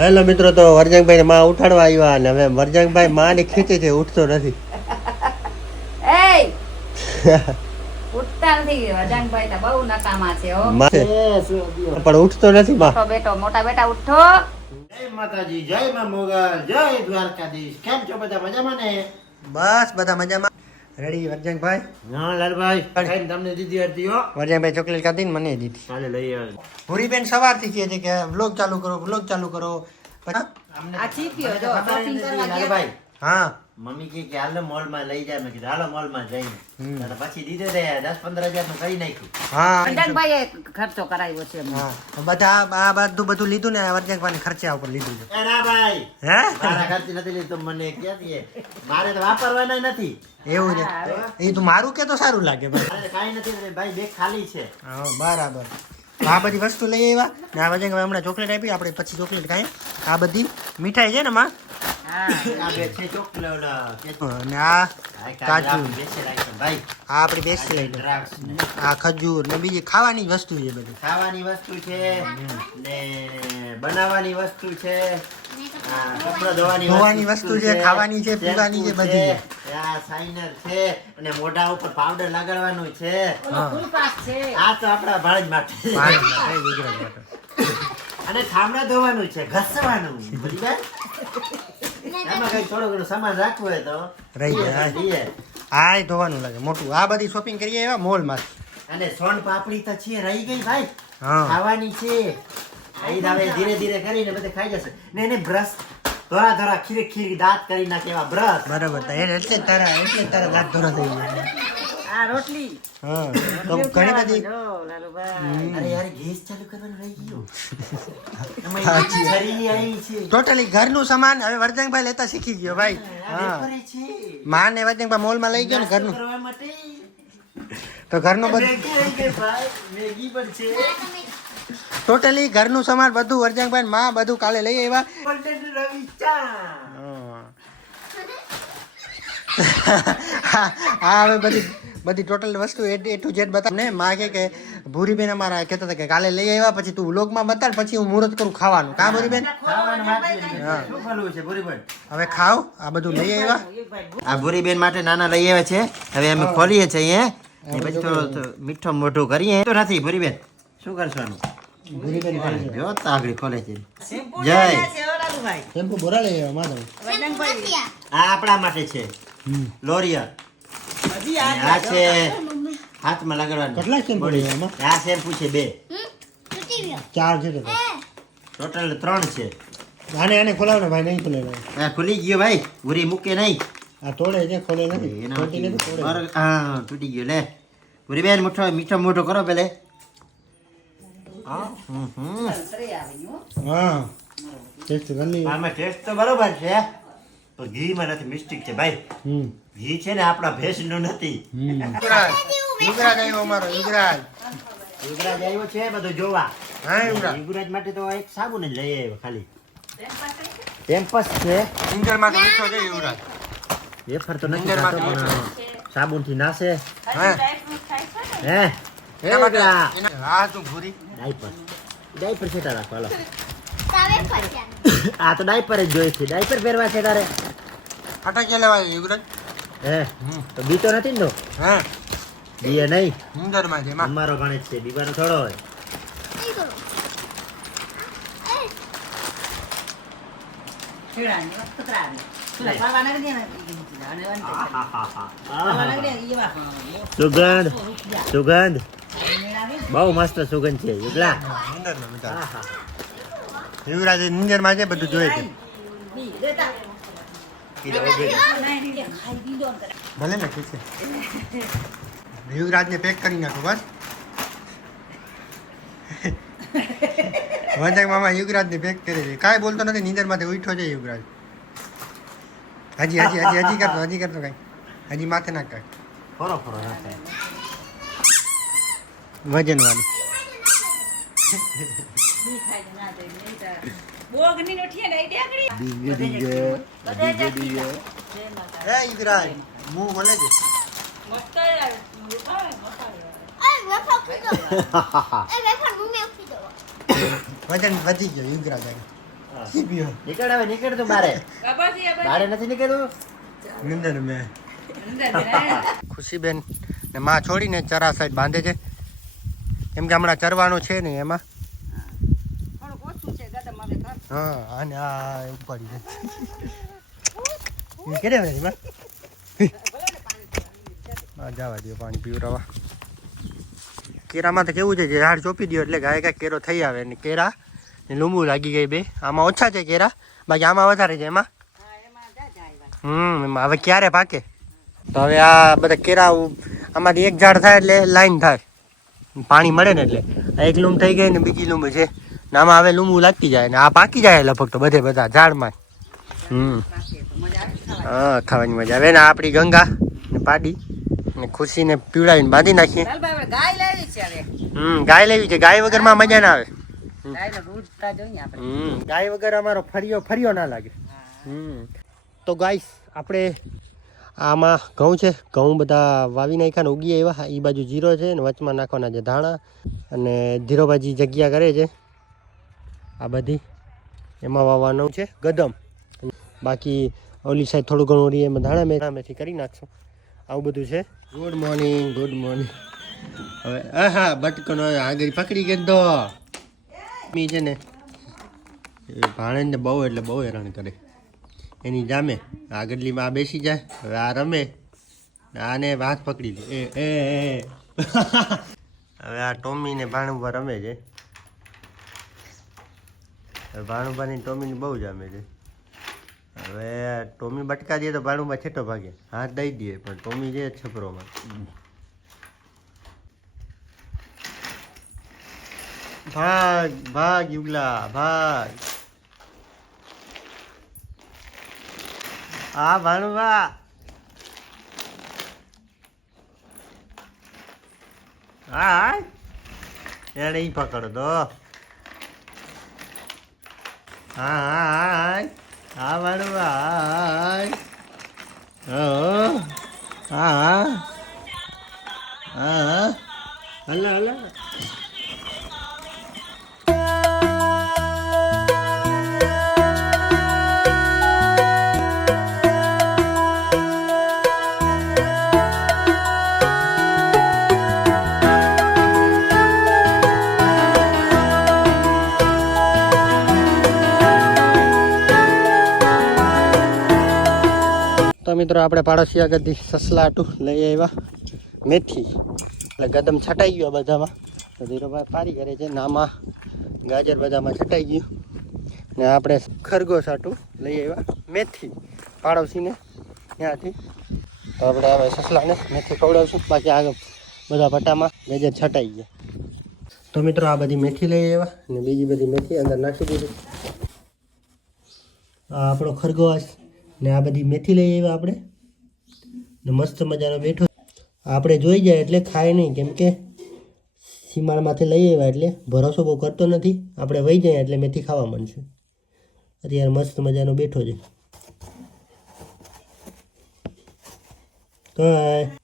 Hello મિત્રો, તો વરજંગભાઈ માં ઉઠાડવા આવ્યા અને હવે વરજંગભાઈ માં ને ખેંચે છે, ઉઠતો નથી. ઉઠતા નથી વરજંગભાઈ તો બહુ નકામા છે હો. પણ ઉઠતો નથી માં. બેટો મોટા બેટા ઉઠો. જય માતાજી, જય માં મોગલ, જય દ્વારકાધીશ. કેમ છો બધા મજામાં ને? બસ બધા મજામાં. રેડી વરજંગભાઈ? હા લાલભાઈ, ખાઈને તમને દીધી હતી હો. વરજંગભાઈ ચોકલેટ કાઢી ને મને દીધી. કાલે લઈ આવે. ભૂરીબેન સવારથી કહે છે કે વ્લોગ ચાલુ કરો, વ્લોગ ચાલુ કરો. આ ચીપ્યો જો શોપિંગ કરવા ગયા. લાલભાઈ, હા મમ્મી કે હાલો મોલ માં લઈ જાય. મેં કીધું હાલો મોલ માં જઈને. અને પછી દીધે દે 10-15 હજાર નું કરી નાખ્યું. હા વરજંગભાઈએ ખર્ચો કરાવ્યો છે એમને. હા બધા આ બધું લીધું ને વરજંગભાઈ ને ખર્ચા ઉપર લીધું છે. એ ના ભાઈ, હે મારા ખર્ચી નથી લીધું. મને ક્યાંથી મારે તો વાપરવાના નથી. એવું છે? એ તું મારું કે તો સારું લાગે ભાઈ. મારે કાંઈ નથી ભાઈ, બેગ ખાલી છે. હા બરાબર. આ બધી વસ્તુ લઈ આવ્યા ને આ વજંગભાઈ હમણાં ચોકલેટ આપી, આપણે પછી ચોકલેટ ખાઈ. આ બધી મીઠાઈ છે ને માં. આ બે છે ચોકલેટ અને આ કાજુ, બેસે રાખે ભાઈ. આ આપણી બેસી લઈ લો. દ્રાક્ષ ને આ ખજૂર ને બીજી ખાવાની વસ્તુ છે બધી. ખાવાની વસ્તુ છે ને બનાવવાની વસ્તુ છે. કપડા ધોવાની વસ્તુ છે, ખાવાની છે, પીવાની છે, બધી છે. આ સાઇનર છે અને મોઢા ઉપર પાવડર લગાડવાનું છે. ફૂલપાસ છે. આ તો આપણા ભાણેજ માટે અને થાંભલા ધોવાનું છે, ઘસવાનું. બધી વાત આમાં કઈ થોડું ઘણું સામાન રાખવું હોય તો રહી જાય. લઈએ. આ ધોવાનું લાગે મોટું. આ બધી શોપિંગ કરીએ એવા મોલ માં. અને સોન પાપડી તો છે, રહી ગઈ ભાઈ, હા ખાવાની છે. અહીં હવે ધીરે ધીરે કરીને બધે ખાઈ જશે ને. એને બ્રશ ધોરા ખીરી દાંત કરી નાખે એવા બ્રશ. બરાબર. એટલે જ તારા દાંત ધોરા થઈ ગયા. આ રોટલી. હા તો ઘણી બધી. જો લાલુભાઈ. અરે યાર, ગેસ ચાલુ કરવાનું રહી ગયું. એમાં છરી આવી છે. ટોટલી ઘરનું સામાન હવે વરજંગભાઈ લેતા શીખી ગયો ભાઈ. હા વેફરે છે. માં ને વરજંગભાઈ મોલ માં લઈ ગયો ને ઘરનું, કરવા માટે તો ઘરનું બધું મેગી આવી ગઈ ભાઈ, મેગી પણ છે. ટોટલી ઘરનું સામાન બધું વરજંગભાઈ માં બધું કાલે લઈ આવ્યા. ગોલ્ડન રવિ ચા. હા હવે બધી ટોટલ વસ્તુ એ ટુ ઝેડ બતાવ ને. માં કે ભૂરીબેન અમારા કહેતા હતા કે કાલે લઈ આવ્યા, પછી તું વ્લોગમાં બતાડ, પછી હું મુહૂર્ત કરું ખાવાનું. કા ભૂરીબેન? ખાવાનું બાકી છે. શું ખાવું છે ભૂરીબેન? હવે ખાવ. આ બધું લઈ આવ્યા. આ ભૂરીબેન માટે નાના લઈ આવ્યા છે. હવે અમે ખોલીએ છીએ ને પછી થોડું મીઠું મોઢું કરીએ તો નથી. ભૂરીબેન શું કરશો આનું? ભૂરીબેન જો તાગડી ખોલે છે. જય. શેમ્પુ બોરા લઈ આવ્યા માધવ. આ આપણા માટે છે લોરિયલ. આ છે હાથમાં લગાડવાનું. કેટલા શેમ્પુ લઈ આવ્યા આમાં? આ શેમ્પુ છે 2. 4 છે તો ટોટલ 3 છે. આને ખોલાવ ને ભાઈ. નહીં ખોલે. આ ખુલી ગયો ભાઈ, ઉરી મૂકે નહીં. આ તોડે છે, ખોલે નથી. ખોલતી નથી, તોડે. હા તૂટી ગયો. લે ઉરી બેન મીઠો મોટો કરો પેલે. હા આમાં ટેસ્ટ ગંદી. ટેસ્ટ તો બરોબર છે, પણ ઘીમાં નથી. મિસ્ટેક છે ભાઈ. ઘી છે ને આપણા ભેંસનું નથી. યુગરાજ આવ્યો અમારો. યુગરાજ આવ્યો છે બધું જોવા. હા યુગરાજ. યુગરાજ માટે તો એક સાબુન જ લઈ આવ્યો ખાલી. ટેમ્પસ છે. ઇન્ટર માં મીઠો છે યુગરાજ. વેફર તો નથી ખાતો, પણ સાબુન થી નાશે. હા હે હા તું ભૂરી. ડાયપર છે તારા. હાલો આ તો ડાયપર જ જોઈએ છે. ડાયપર પહેરવા છે તારે. ફટાકિયા લેવાય યુગરાજ. હે તો બીતો નથી ને? હા બીએ નહીં. ઇન્ટર માં છે માં. અમારો ગણેશ છે, બીબાનો થોડો હોય. શેડાની વસ્તુ કરાવી. સુલા પાવા નાખી દે ને. અને સુગંધ બહુ મસ્ત સુગંધ છે યુગલા. ઇન્ટર માં બેટા. યુગરાજ નિંદર માં છે, બધું જોઈ છે. ભલે ને ઠીક છે. યુગરાજ ને પેક કરી નાખો બસ. વંજક મામા યુગરાજ ને પેક કરે છે. કાંઈ બોલતો નથી. નીંદર માંથી ઉઠ્યો છે યુગરાજ. હજી કરતો કઈ. હજી માથે ના કાંઈ ફરો રાખે વજન વાળી. યુગરાજ મું બોલે છે. વજન વધી ગયો યુગરાજ. ચીપિયો નીકળ હવે નીકળ તું બારે બારે નથી નીકળ્યું નિંદર મેં ખુશીબેન ને માં છોડીને ચરા સાઈડ બાંધે છે કેમ કે હમણાં ચરવાનું છે ને એમાં હા અને આ ઉપાડી દે કેડે માં જવા દો પાણી પીવરાવા કેરામાં તો કેવું છે જે ઝાડ ચોપી દો એટલે ગાય ગાય કેરો થઈ આવે ને કેરા ને લીંબુ લાગી ગઈ બે આમાં ઓછા છે કેરા બાકી આમાં વધારે છે એમાં એમાં હવે ક્યારે પાકે તો હવે આ બધા કેરા આમાંથી એક ઝાડ થાય એટલે લાઈન થાય પાણી મળે ને એટલે આ એક લૂમ થઈ ગઈ ને બીજી લૂમ છે ને આમાં હવે લીંબુ લાગતી જાય ને આ પાકી જાય લગભગ તો બધે બધા ઝાડમાં હા ખાવાની મજા આવે ને આપણી ગંગા ને પાડી ને ખુશીને પીવડાવીને બાંધી નાખીએ ગાય લેવી છે ગાય વગર માં મજા ના આવે ગાય વગર અમારો ફરિયો ના લાગે તો ગાઈસ આપણે આમાં ઘઉં છે ઘઉં બધા વાવી નાખ્યા ને ઉગી આવ્યા એ બાજુ જીરો છે ને વચમાં નાખવાના છે ધાણા અને ધીરોબાજી જગ્યા કરે છે આ બધી એમાં વાવવાનું છે ગદમ બાકી ઓલી સાઈડ થોડું ઘણું રહી એમાં ધાણા મેથી કરી નાખશું આવું બધું છે ગુડ મોર્નિંગ હવે હા બટકનો આગળ પકડી ગયો તો મી છે ને ભાણેજને બહુ એટલે બહુ હેરાન કરે એની જામે આગળલીમાં આ બેસી જાય હવે આ રમે આને હાથ પકડી લે એ હવે આ ટોમી ને ભાણુભા રમે છે ભાણુભાની ટોમીને બહુ જામે છે હવે ટોમી બટકા દે તો ભાણુભા છેટો ભાગે હાથ દઈ દે પણ ટોમી છે છપરોમાં ભાગ યુગલા ભાગ હા ભાણુભા હા એને ઈ પકડો તો હા ભાણુભા હા હલા તો મિત્રો આપણે પાડોશી આગળથી સસલાટું લઈ આવ્યા મેથી એટલે ગદમ છટાઈ ગયો બધામાં તો ધીરોભાઈ પારી કરે છે નામાં ગાજર બધામાં છટાઈ ગયું ને આપણે ખરગોશ આટું લઈ આવ્યા મેથી પાડોશીને ત્યાંથી તો આપણે હવે સસલાને મેથી ખવડાવશું બાકી આગળ બધા પટ્ટામાં ગાજર છટાઈ ગયા તો મિત્રો આ બધી મેથી લઈ આવ્યા ને બીજી બધી મેથી અંદર નાખી દીધી આ આપણો ખરગોશ ને આ બધી મેથી લઈ આવ્યા આપણે ને મસ્ત મજાનો બેઠો આપણે જોઈ જાય એટલે ખાય નહીં કેમ કે સીમાડમાંથી લઈ આવ્યા એટલે ભરોસો બહુ કરતો નથી આપણે વહી જાય એટલે મેથી ખાવા માંડશે અત્યારે મસ્ત મજાનો બેઠો છે કાંઈ